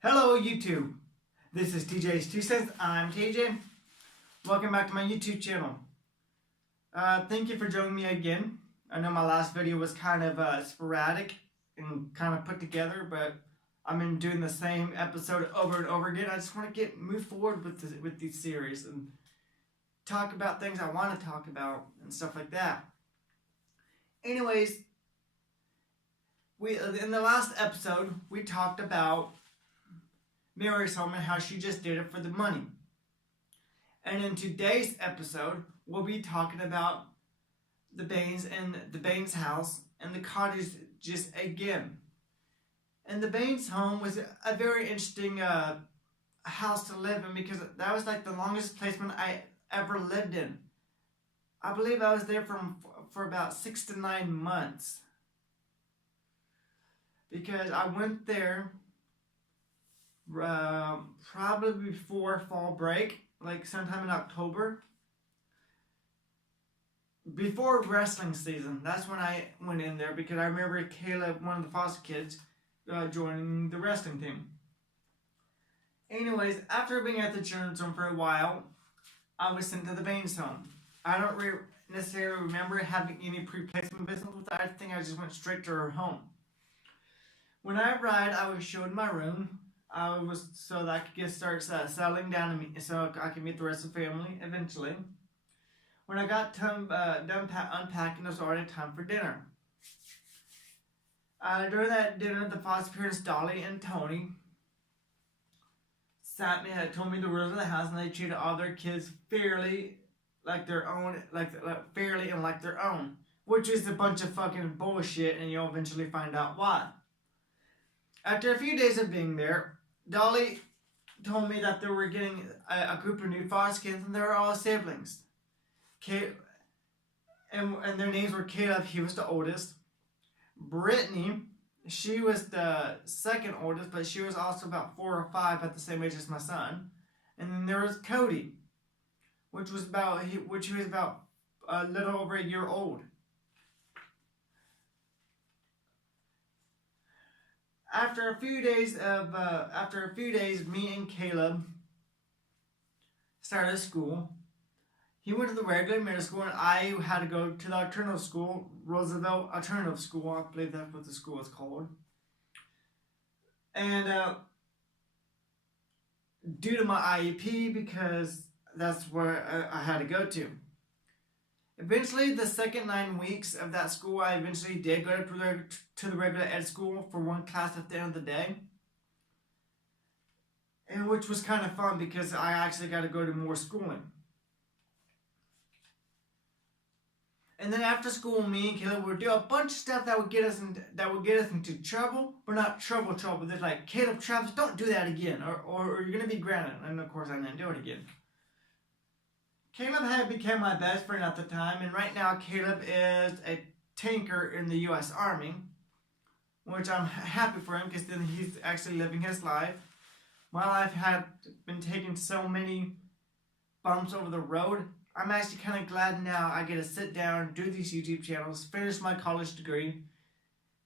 Hello YouTube, this is TJ's Two Cents. I'm TJ. Welcome back to my YouTube channel. Thank you for joining me again. I know my last video was kind of sporadic and kind of put together, but I've been doing the same episode over and over again. I just want to move forward with these series and talk about things I want to talk about and stuff like that. Anyways, in the last episode we talked about Mary's home and how she just did it for the money. And in today's episode, we'll be talking about the Baines and the Baines house and the cottage just again. And the Baines home was a very interesting house to live in because that was like the longest placement I ever lived in. I believe I was there for about 6 to 9 months. Because I went there probably before fall break, like sometime in October. Before wrestling season, that's when I went in there because I remember Caleb, one of the foster kids, joining the wrestling team. Anyways, after being at the children's home for a while, I was sent to the Baines home. I don't necessarily remember having any pre-placement business with that. I think I just went straight to her home. When I arrived, I was showed my room. So that I could start settling down and so I could meet the rest of the family eventually. When I got done unpacking, it was already time for dinner. During that dinner, the foster parents Dolly and Tony told me the rules of the house, and they treated all their kids fairly, like their own, fairly and like their own, which is a bunch of fucking bullshit, and you'll eventually find out why. After a few days of being there, Dolly told me that they were getting a group of new foster kids and they were all siblings. And their names were Caleb, he was the oldest. Brittany, she was the second oldest, but she was also about 4 or 5 at the same age as my son. And then there was Cody, which he was about a little over a year old. After a few days, me and Caleb started school. He went to the regular middle school, and I had to go to the alternative school, Roosevelt Alternative School. I believe that's what the school is called. And due to my IEP, because that's where I had to go to. Eventually, the second 9 weeks of that school, I eventually did go to the regular ed school for one class at the end of the day. And which was kind of fun because I actually got to go to more schooling. And then after school, me and Caleb would do a bunch of stuff that would get us into trouble, but not trouble. They're like, Caleb, Travis, don't do that again, or you're gonna be grounded. And of course, I didn't do it again. Caleb had become my best friend at the time, and right now Caleb is a tanker in the U.S. Army, which I'm happy for him because then he's actually living his life. My life had been taking so many bumps over the road. I'm actually kind of glad now I get to sit down, do these YouTube channels, finish my college degree,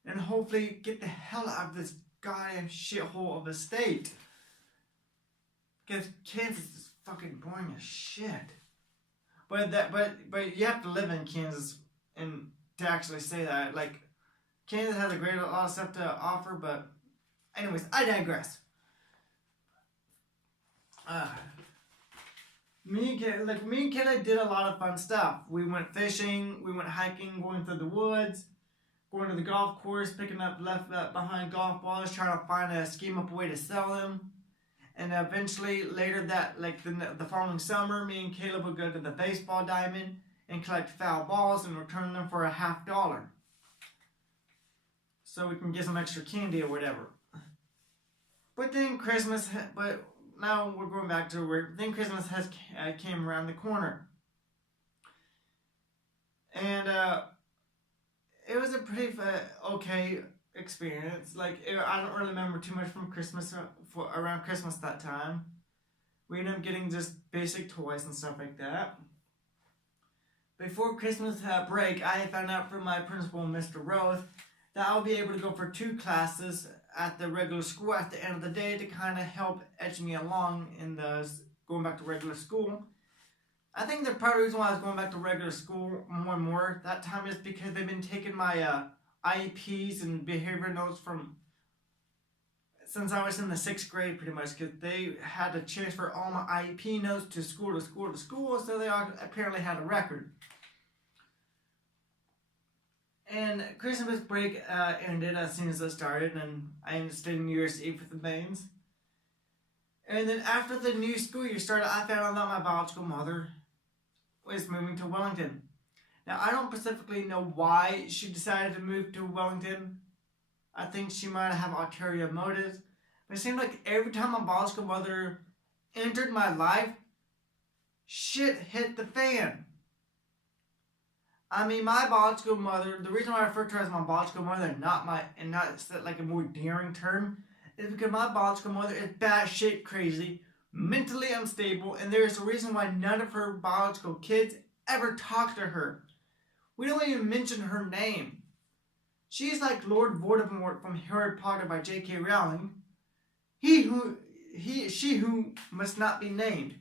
and hopefully get the hell out of this goddamn shithole of a state. Because Kansas is fucking boring as shit. But you have to live in Kansas and to actually say that. Like, Kansas has a lot of stuff to offer, but anyways, I digress. Me and Kelly did a lot of fun stuff. We went fishing, we went hiking, going through the woods, going to the golf course, picking up left behind golf balls, trying to scheme up a way to sell them. And eventually, later the following summer, me and Caleb would go to the baseball diamond and collect foul balls and return them for $50. So we can get some extra candy or whatever. But now we're going back to where then Christmas came around the corner. And it was a pretty okay experience. I don't really remember too much from Christmas around Christmas that time. We ended up getting just basic toys and stuff like that. Before Christmas break, I found out from my principal, Mr. Roth, that I'll be able to go for 2 classes at the regular school at the end of the day to kind of help edge me along in the going back to regular school. I think the part of the reason why I was going back to regular school more and more that time is because they've been taking my IEPs and behavior notes from since I was in the 6th grade pretty much, because they had to transfer all my IEP notes to school, so they apparently had a record. And Christmas break ended as soon as I started, and I ended staying New Year's Eve with the Baines. And then after the new school year started, I found out that my biological mother was moving to Wellington. Now, I don't specifically know why she decided to move to Wellington. I think she might have ulterior motives. But it seemed like every time my biological mother entered my life, shit hit the fan. I mean, my biological mother, the reason why I refer to her as my biological mother and not like a more daring term, is because my biological mother is batshit crazy, mentally unstable, and there's a reason why none of her biological kids ever talk to her. We don't even mention her name. She's like Lord Voldemort from Harry Potter by J.K. Rowling. She who must not be named.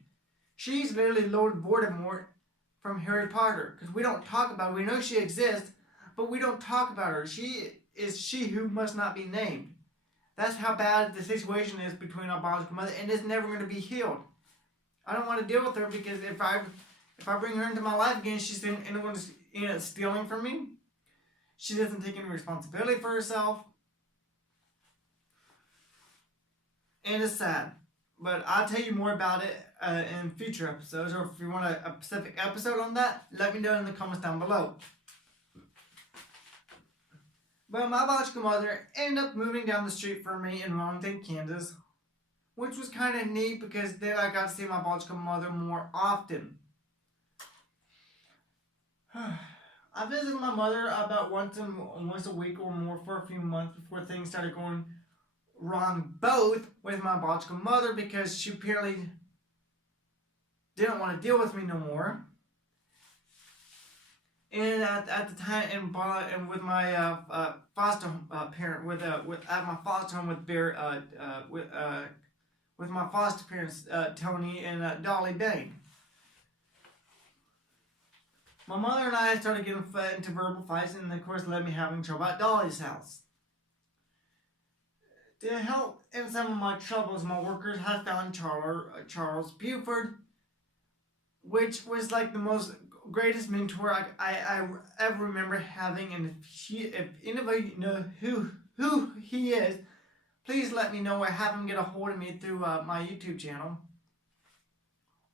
She's literally Lord Voldemort from Harry Potter, because we don't talk about her. We know she exists, but we don't talk about her. She is she who must not be named. That's how bad the situation is between our biological mother, and it's never going to be healed. I don't want to deal with her, because if I bring her into my life again, she's going to end up stealing from me. She doesn't take any responsibility for herself. And it's sad. But I'll tell you more about it in future episodes, or if you want a specific episode on that, let me know in the comments down below. But my biological mother ended up moving down the street from me in Wellington, Kansas, which was kind of neat because then I got to see my biological mother more often. I visited my mother about once a week or more for a few months before things started going wrong, both with my biological mother, because she apparently didn't want to deal with me no more, and at the time, and with my foster parent, at my foster home with my foster parents, Tony and Dolly Bain. My mother and I started getting into verbal fights, and of course led me having trouble at Dolly's house. To help in some of my troubles, my workers had found Charles Buford, which was like the most greatest mentor I ever remember having. And if anybody know who he is, please let me know, or have him get a hold of me through my YouTube channel.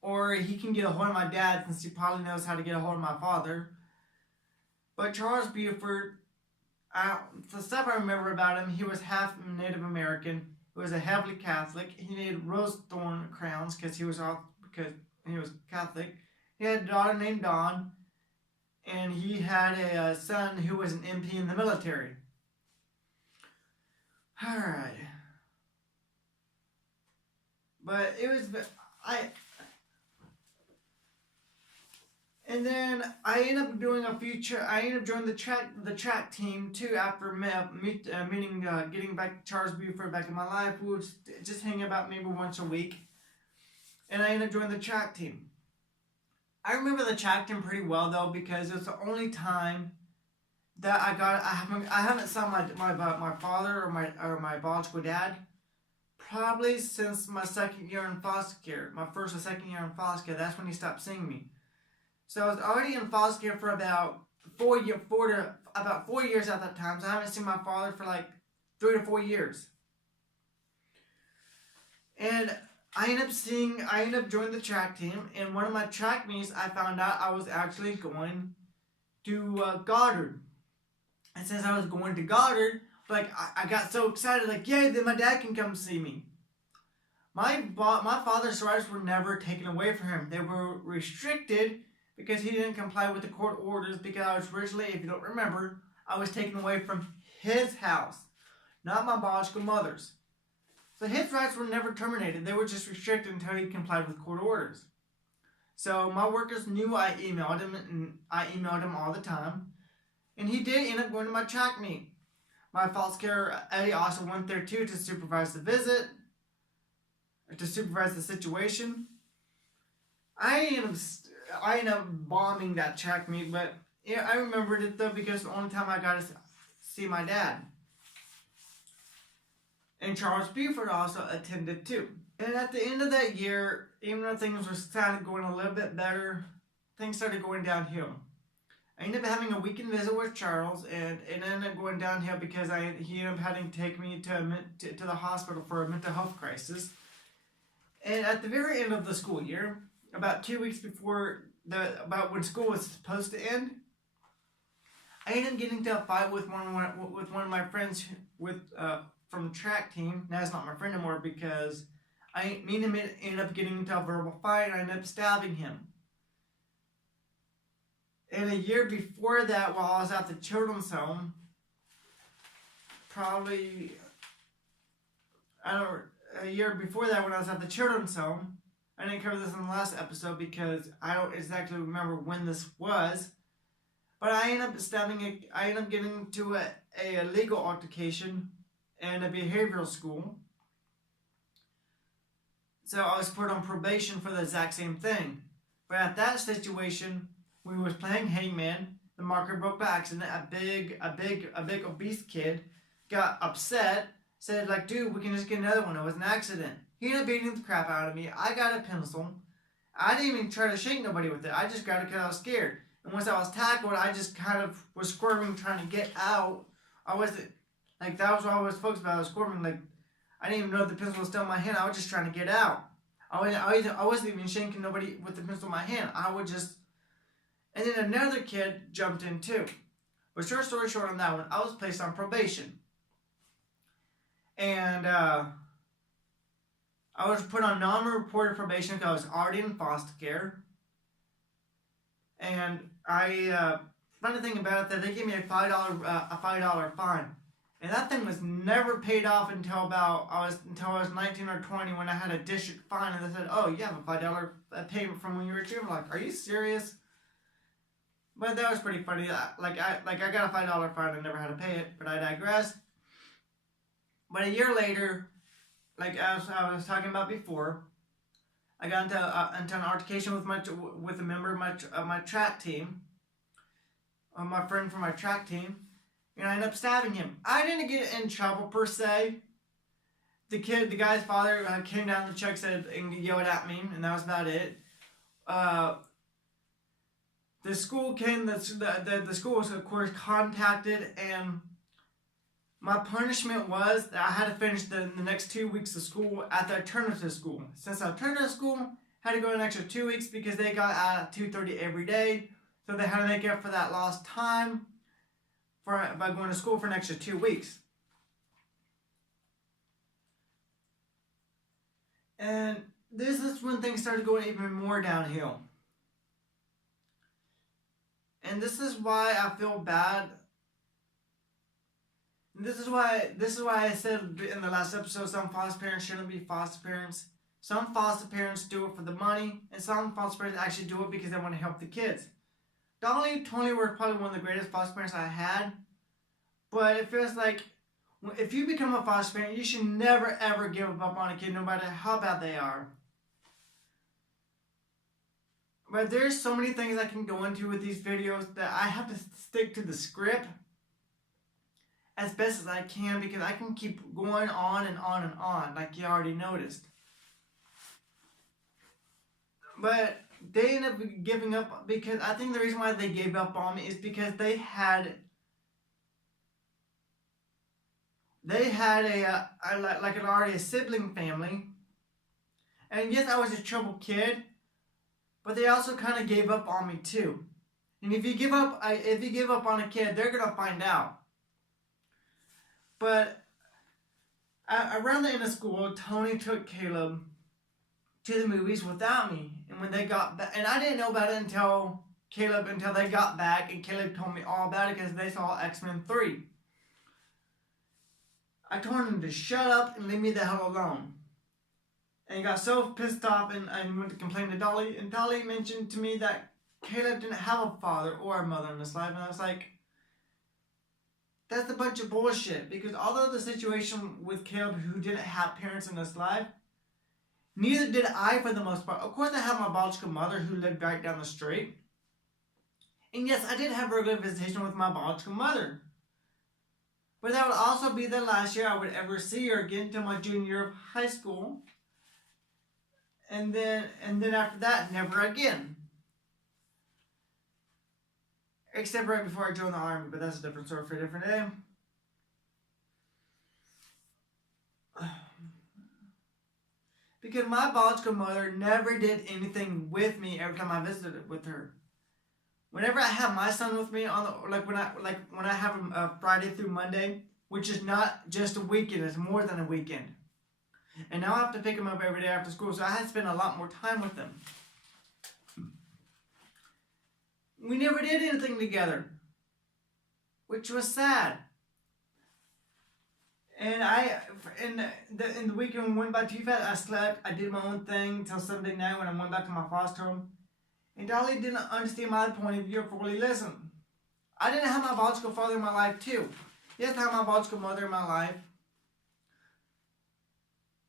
Or he can get a hold of my dad, since he probably knows how to get a hold of my father. But Charles Buford, the stuff I remember about him, he was half Native American. He was a heavily Catholic. He needed rose thorn crowns because he was Catholic. He had a daughter named Dawn, and he had a son who was an MP in the military. All right, but it was And then I ended up doing I ended up joining the track team too after getting back Charles Buford back in my life. We would just hang about maybe once a week, and I ended up joining the track team. I remember the track team pretty well though, because it's the only time that I haven't saw my father or my biological dad probably since my second year in foster care. My first or second year in foster care. That's when he stopped seeing me. So I was already in foster care for about 4 years at that time. So I haven't seen my father for like 3 to 4 years. And I ended up joining the track team. And one of my track meets, I found out I was actually going to Goddard. And since I was going to Goddard, like I got so excited, like, yay, then my dad can come see me. My father's rights were never taken away from him. They were restricted because he didn't comply with the court orders, because I was originally, if you don't remember, I was taken away from his house, not my biological mother's. So his rights were never terminated. They were just restricted until he complied with court orders. So my workers knew I emailed him, and I emailed him all the time. And he did end up going to my track meet. my foster care Eddie also went there too to supervise the visit, to supervise the situation. I ended up bombing that track meet, but yeah, I remembered it though because the only time I got to see my dad. And Charles Buford also attended too. And at the end of that year, even though things were started going a little bit better, things started going downhill. I ended up having a weekend visit with Charles, and it ended up going downhill because he ended up having to take me to the hospital for a mental health crisis. And at the very end of the school year, about 2 weeks before about when school was supposed to end, I ended up getting into a fight with one of my friends from the track team. Now it's not my friend anymore because me and him ended up getting into a verbal fight, and I ended up stabbing him. And a year before that, while I was at the children's home, a year before that when I was at the children's home, I didn't cover this in the last episode because I don't exactly remember when this was, but I ended up getting into a legal altercation in a behavioral school. So I was put on probation for the exact same thing. But at that situation, we was playing hangman. The marker broke by accident. A big obese kid got upset. Said like, dude, we can just get another one. It was an accident. He ended up beating the crap out of me. I got a pencil. I didn't even try to shake nobody with it. I just got it because I was scared. And once I was tackled, I just kind of was squirming, trying to get out. I wasn't like that was what I was focused about. I was squirming. Like I didn't even know the pencil was still in my hand. I was just trying to get out. I wasn't even shaking nobody with the pencil in my hand. I would just. And then another kid jumped in too. But short story short on that one, I was placed on probation. And I was put on non-reported probation because I was already in foster care. And funny thing about it, that they gave me a $5 fine. And that thing was never paid off until I was 19 or 20 when I had a district fine, and they said, "Oh, you have a $5 payment from when you were a juvenile." Like, are you serious? But that was pretty funny. I got a $5 fine and never had to pay it, but I digress. But a year later, like I was talking about before, I got into an altercation with a member of my track team, my friend from my track team. And I ended up stabbing him. I didn't get in trouble per se. The guy's father came down the truck and yelled at me, and that was about it. The school the school was of course contacted, and my punishment was that I had to finish the next 2 weeks of school at the alternative school. Since the alternative school had to go an extra 2 weeks because they got out at 2:30 every day, so they had to make up for that lost time by going to school for an extra 2 weeks. And this is when things started going even more downhill. And this is why I feel bad. This is why I said in the last episode, some foster parents shouldn't be foster parents. Some foster parents do it for the money, and some foster parents actually do it because they want to help the kids. Dolly and Tony were probably one of the greatest foster parents I had, but it feels like if you become a foster parent, you should never ever give up on a kid, no matter how bad they are. But there's so many things I can go into with these videos that I have to stick to the script as best as I can, because I can keep going on and on and on, like you already noticed. But they ended up giving up because I think the reason why they gave up on me is because they had already a sibling family, and yes, I was a troubled kid, but they also kind of gave up on me too. And if you give up on a kid, they're gonna find out. But around the end of school, Tony took Caleb to the movies without me, and when they got back, and I didn't know about it until they got back, and Caleb told me all about it because they saw X-Men 3. I told him to shut up and leave me the hell alone. And he got so pissed off and went to complain to Dolly, and Dolly mentioned to me that Caleb didn't have a father or a mother in his life, and I was like, That's a bunch of bullshit. Because although the situation with Caleb, who didn't have parents in his life, neither did I for the most part. Of course, I had my biological mother who lived right down the street. And yes, I did have regular visitation with my biological mother. But that would also be the last year I would ever see her again until my junior year of high school. And then after that, never again. Except right before I joined the army, but that's a different story for a different day. Because my biological mother never did anything with me every time I visited with her. Whenever I have my son with me on the when I have him Friday through Monday, which is not just a weekend, it's more than a weekend. And now I have to pick him up every day after school, so I had to spend a lot more time with him. We never did anything together, which was sad. And in the weekend when we went back to UFAT, I slept. I did my own thing until Sunday night when I went back to my foster home. And Dolly didn't understand my point of view or fully listen. I didn't have my biological father in my life too. Yes, I had my biological mother in my life.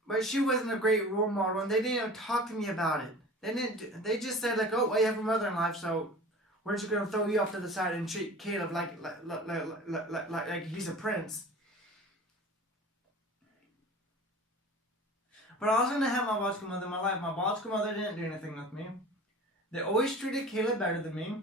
But she wasn't a great role model, and they didn't even talk to me about it. They just said like, "Oh, well, you have a mother in life, so we're just gonna throw you off to the side and treat Caleb like he's a prince." But I was gonna have my biological mother in my life. My biological mother didn't do anything with me. They always treated Caleb better than me.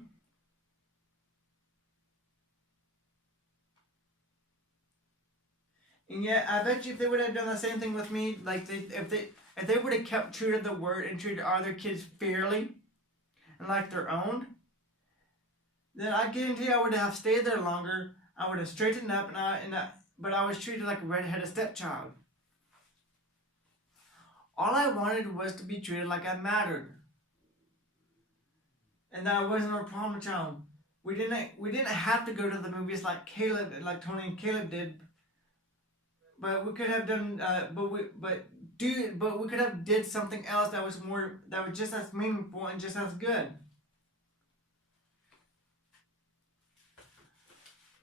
And yet, I bet you if they would have done the same thing with me, like if they would have kept true to the word and treated other kids fairly and like their own, then I guarantee I would have stayed there longer. I would have straightened up, but I was treated like a redheaded stepchild. All I wanted was to be treated like I mattered, and that I wasn't a problem child. We didn't have to go to the movies like Tony and Caleb did. But we could have done, but we could have did something else that was just as meaningful and just as good.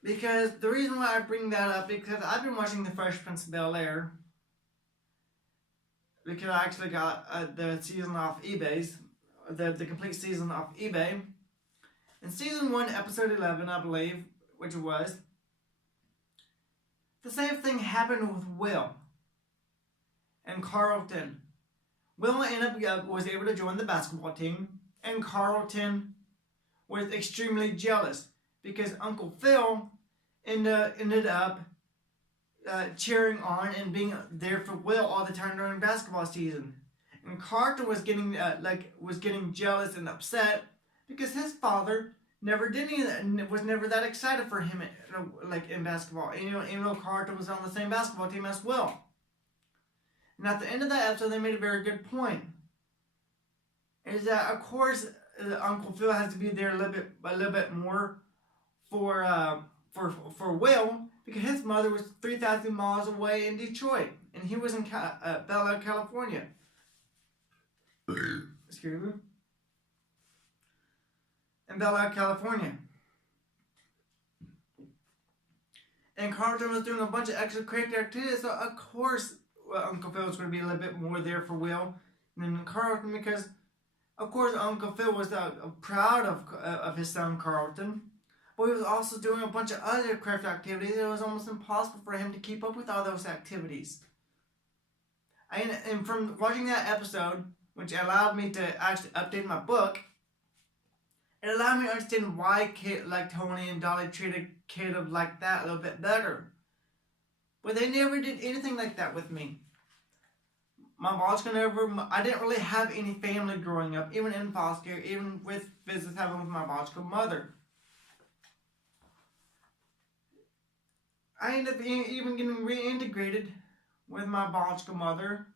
Because the reason why I bring that up, because I've been watching The Fresh Prince of Bel-Air. Because I actually got the season off eBay's, the complete season off eBay. In season 1, episode 11, I believe, which it was. The same thing happened with Will and Carlton. Will was able to join the basketball team, and Carlton was extremely jealous because Uncle Phil ended up cheering on and being there for Will all the time during basketball season. And Carlton was getting jealous and upset because his father never did anything, was never that excited for him in basketball. Even though Carlton was on the same basketball team as Will. And at the end of that episode, they made a very good point. Is that of course Uncle Phil has to be there a little bit more for Will, because his mother was 3,000 miles away in Detroit, and he was in Bel-Air, California. Excuse me. In Bel-Air, California. And Carlton was doing a bunch of extracurricular activities, so of course Uncle Phil was going to be a little bit more there for Will than Carlton, because of course Uncle Phil was proud of his son Carlton, but he was also doing a bunch of other craft activities. It was almost impossible for him to keep up with all those activities. And from watching that episode, which allowed me to actually update my book, it allowed me to understand why Tony and Dolly treated Caleb like that a little bit better. But they never did anything like that with me. I didn't really have any family growing up, even in foster care, even with visits having with my biological mother. I ended up even getting reintegrated with my biological mother.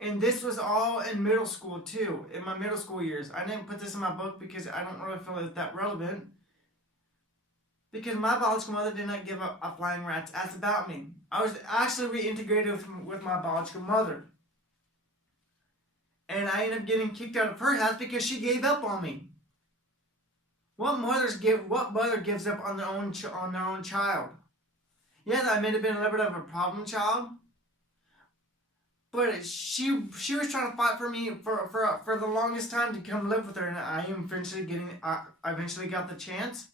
And this was all in middle school too, in my middle school years. I didn't put this in my book because I don't really feel it's that relevant. Because my biological mother did not give a flying rat's ass about me. I was actually reintegrated with my biological mother. And I ended up getting kicked out of her house because she gave up on me. What mother gives up on on their own child? Yes, I may have been a little bit of a problem child, but she was trying to fight for me for the longest time to come live with her, and I eventually got the chance.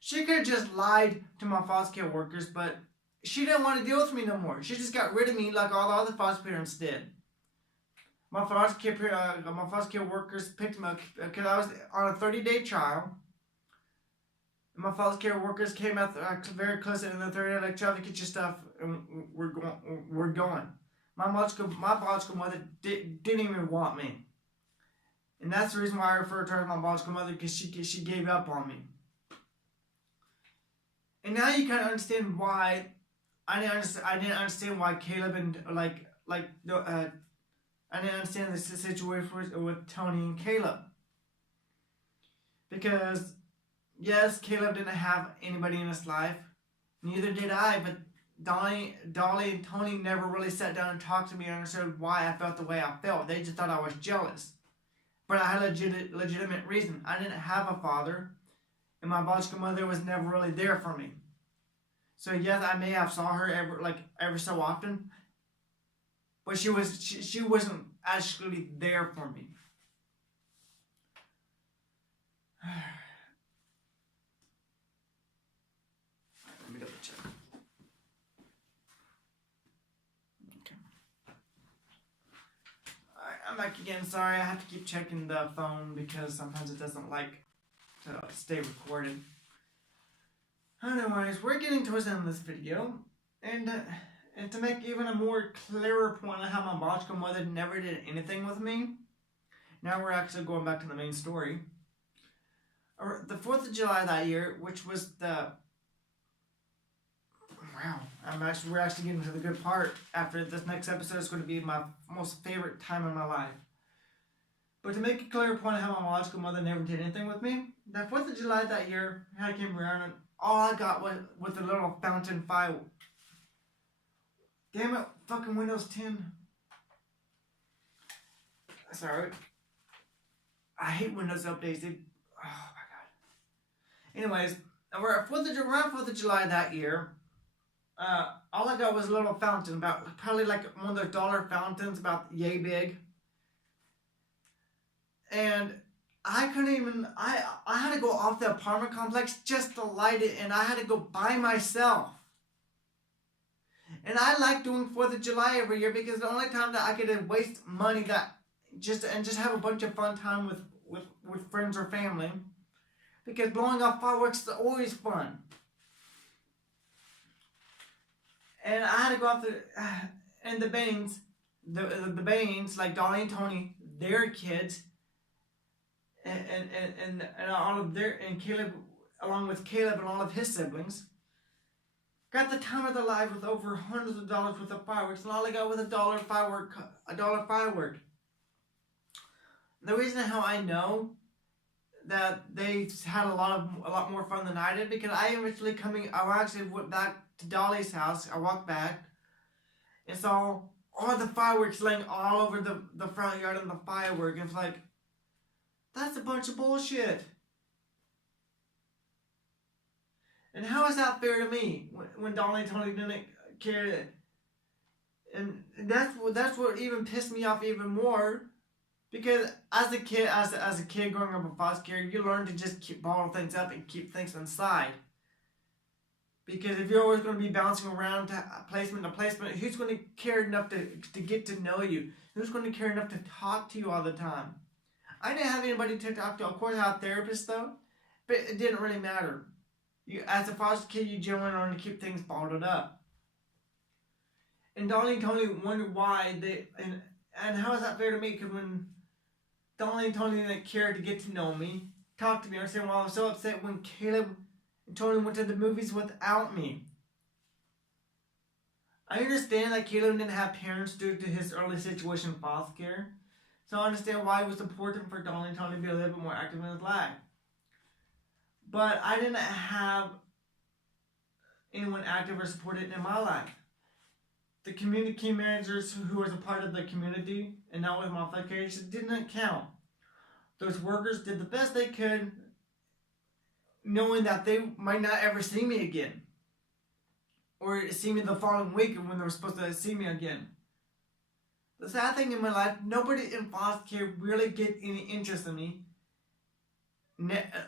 She could have just lied to my foster care workers, but she didn't want to deal with me no more. She just got rid of me like all the other foster parents did. My foster care workers picked me up because I was on a 30-day trial. My foster care workers came out very close in the 30 day, like, try to get your stuff, and we're going. My biological mother didn't even want me, and that's the reason why I refer to her as my biological mother, because she gave up on me. And now you kind of understand why I didn't understand why Caleb and I didn't understand the situation with Tony and Caleb, because yes, Caleb didn't have anybody in his life, neither did I, but Dolly and Tony never really sat down and talked to me and understood why I felt the way I felt. They just thought I was jealous. But I had a legitimate reason. I didn't have a father, and my biological mother was never really there for me. So yes, I may have saw her every so often, but she wasn't actually there for me. Let me double check. Okay. Alright, I'm back again. Sorry, I have to keep checking the phone because sometimes it doesn't like to stay recorded. Anyways, we're getting towards the end of this video, and to make even a more clearer point on how my biological mother never did anything with me, now we're actually going back to the main story. The 4th of July that year, which was we're actually getting to the good part. After this next episode is going to be my most favorite time in my life. But to make a clear point of how my biological mother never did anything with me, that 4th of July that year, I came around and all I got was a little fountain fire. Damn it, fucking Windows 10. Sorry. I hate Windows updates. Oh my god. Anyways, around 4th of July that year, all I got was a little fountain, about probably like one of those dollar fountains, about yay big. And I couldn't even, I had to go off the apartment complex just to light it, and I had to go by myself. And I like doing 4th of July every year because the only time that I could waste money just have a bunch of fun time with friends or family. Because blowing off fireworks is always fun. And I had to go off and the Baines, the Baines, like Dolly and Tony, their kids, and all of Caleb, along with Caleb and all of his siblings, got the time of their life with over hundreds of dollars worth of fireworks, and all I got was a dollar firework. The reason how I know that they had a lot more fun than I did, because I actually went back to Dolly's house. I walked back and saw all the fireworks laying all over the front yard and the firework, and it's like, that's a bunch of bullshit. And how is that fair to me when Dolly and Tony didn't care? And that's what even pissed me off even more, because as a kid growing up in foster care, you learn to just bottle things up and keep things inside. Because if you're always going to be bouncing around to placement to placement, who's going to care enough to get to know you? Who's going to care enough to talk to you all the time? I didn't have anybody to talk to. Of course, I had a therapist though, but it didn't really matter. As a foster kid, you generally learn to keep things bottled up. And Dolly and Tony wondered why and how is that fair to me? Because when Dolly and Tony didn't care to get to know me, talk to me, I understand why I was so upset when Caleb and Tony went to the movies without me. I understand that Caleb didn't have parents due to his early situation in foster care, so I understand why it was important for Dolly and Tony to be a little bit more active in his life. But I didn't have anyone active or supported in my life. The community managers who was a part of the community and not with my foster care didn't count. Those workers did the best they could knowing that they might not ever see me again, or see me the following week when they were supposed to see me again. The sad thing in my life, nobody in foster care really get any interest in me.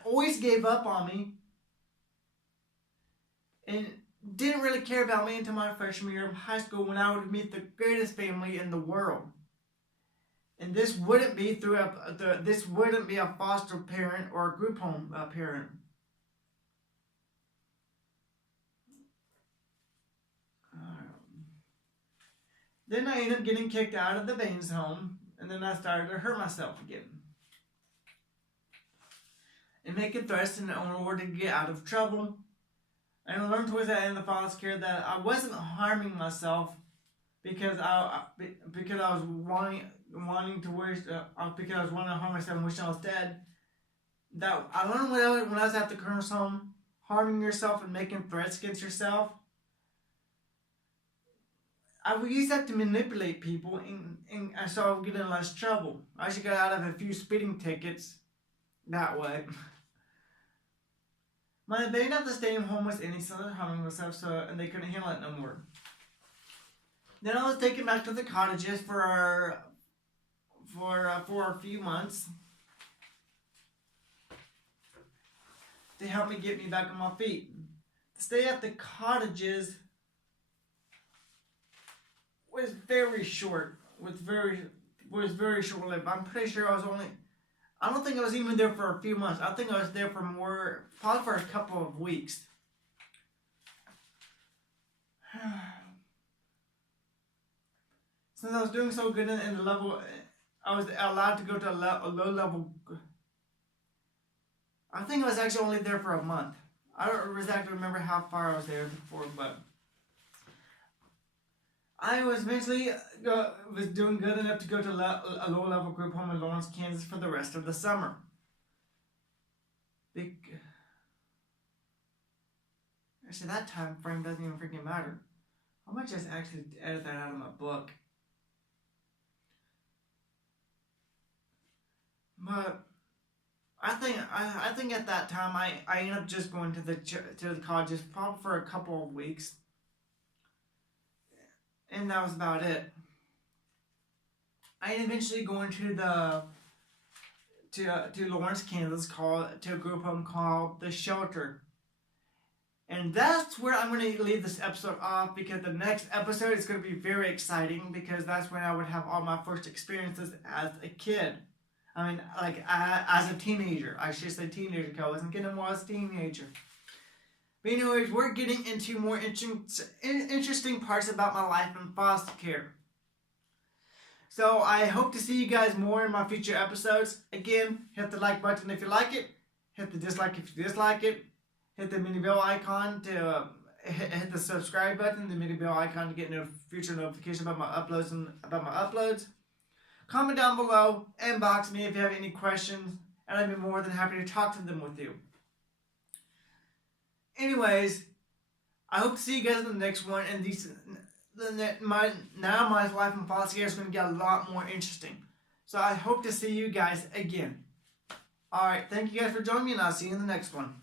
Always gave up on me, and didn't really care about me until my freshman year of high school, when I would meet the greatest family in the world. And this wouldn't be this wouldn't be a foster parent or a group home parent. Then I ended up getting kicked out of the Baines home, and then I started to hurt myself again. And making threats in order to get out of trouble. And I learned towards the end of the foster care that I wasn't harming myself because I was wanting to harm myself and wishing I was dead. That I learned when I was at the Colonel's home, harming yourself and making threats against yourself, I would use that to manipulate people, and so I would get in less trouble. I actually got out of a few speeding tickets that way. They didn't have to stay home with any son harming myself, and they couldn't handle it no more. Then I was taken back to the cottages for a few months to help me get me back on my feet. To stay at the cottages was very short. Was very short lived. I'm pretty sure I don't think I was even there for a few months. I think I was there probably for a couple of weeks. Since I was doing so good in the level, I was allowed to go to a low level. I think I was actually only there for a month. I don't exactly remember how far I was there before, but I was eventually was doing good enough to go to a low level group home in Lawrence, Kansas for the rest of the summer. Actually, that time frame doesn't even freaking matter. I might just actually edit that out of my book. But I think at that time I ended up just going to the colleges probably for a couple of weeks, and that was about it. I eventually going to Lawrence, Kansas, to a group home called The Shelter. And that's where I'm going to leave this episode off, because the next episode is going to be very exciting, because that's when I would have all my first experiences as a kid. I mean, as a teenager. I should say teenager, because I wasn't getting more as a teenager. But anyways, we're getting into more interesting parts about my life in foster care. So I hope to see you guys more in my future episodes. Again, hit the like button if you like it. Hit the dislike if you dislike it. Hit the mini bell icon to hit the subscribe button, the mini bell icon to get future notifications about my uploads. Comment down below, inbox me if you have any questions, and I'd be more than happy to talk to them with you. Anyways, I hope to see you guys in the next one, and my life in foster care is going to get a lot more interesting. So I hope to see you guys again. Alright, thank you guys for joining me, and I'll see you in the next one.